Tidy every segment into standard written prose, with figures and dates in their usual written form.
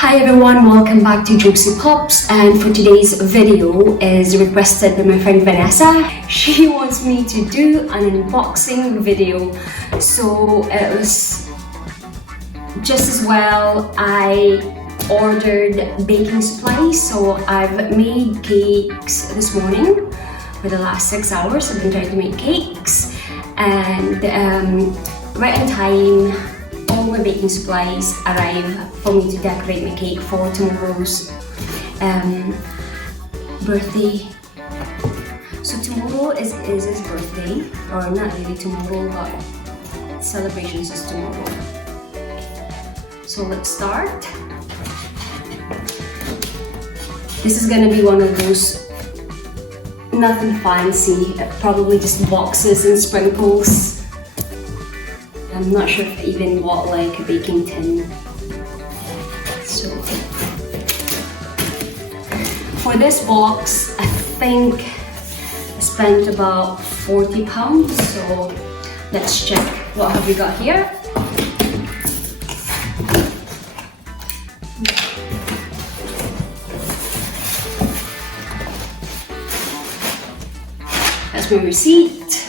Hi everyone, welcome back to Josie Pops, and for today's video is requested by my friend Vanessa. She wants me to do an unboxing video, so it was just as well I ordered baking supplies. So I've made cakes this morning. For the last 6 hours I've been trying to make cakes, and right on time all my baking supplies arrive for me to decorate my cake for tomorrow's birthday. So tomorrow is his birthday, or not really tomorrow, but celebrations is tomorrow. So let's start. This is gonna be one of those nothing fancy, probably just boxes and sprinkles. I'm not sure if I even bought like a baking tin. So for this box, I think I spent about £40. So let's check what have we got here. That's my receipt,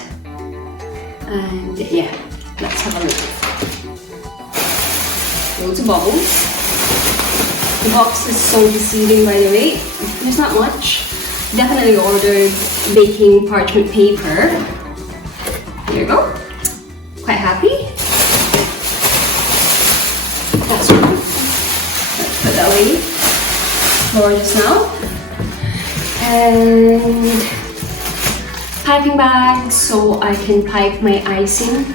and yeah. Let's have a look. Loads of bubbles. The box is so deceiving, by the way. There's not much. Definitely ordered baking parchment paper. There you go. Quite happy. That's one. Let's put that away for just now. And piping bags so I can pipe my icing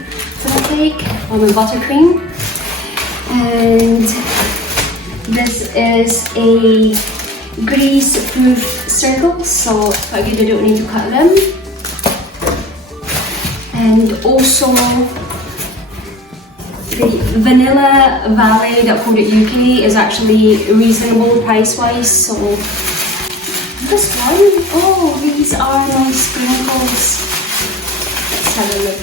for the cake, or my buttercream. And this is a grease-proof circle, so if I don't need to cut them. And also the Vanilla Valley.co.uk is actually reasonable price-wise. So this one, oh, these are nice sprinkles. Let's have a look.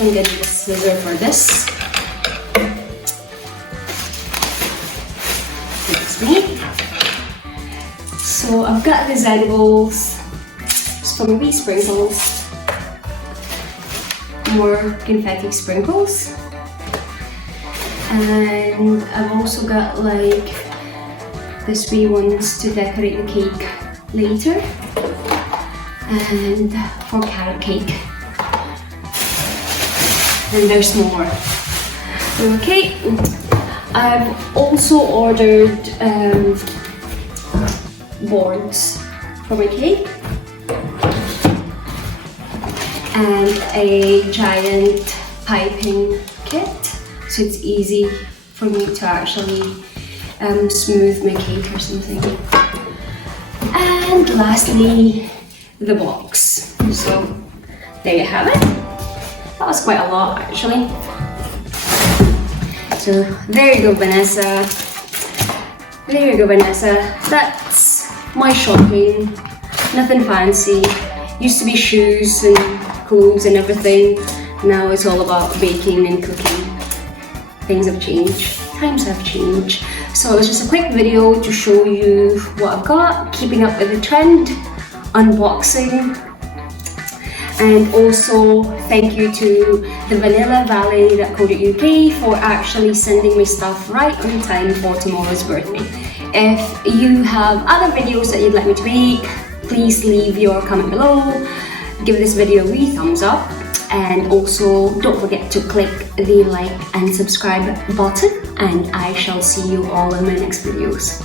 I'm gonna get a scissor for this. That's me. So I've got these edibles, some wee sprinkles, more confetti sprinkles, and I've also got like these wee ones to decorate the cake later, and for carrot cake. And there's more. Okay, I've also ordered boards for my cake and a giant piping kit, so it's easy for me to actually smooth my cake or something. And lastly, the box. So there you have it. That was quite a lot actually. So there you go, Vanessa. There you go, Vanessa. That's my shopping. Nothing fancy. Used to be shoes and clothes and everything. Now it's all about baking and cooking. Things have changed. Times have changed. So it was just a quick video to show you what I've got, keeping up with the trend, unboxing. And also thank you to the vanillavalley.co.uk for actually sending me stuff right on time for tomorrow's birthday. If you have other videos that you'd like me to make, please leave your comment below. Give this video a wee thumbs up, and also don't forget to click the like and subscribe button, and I shall see you all in my next videos.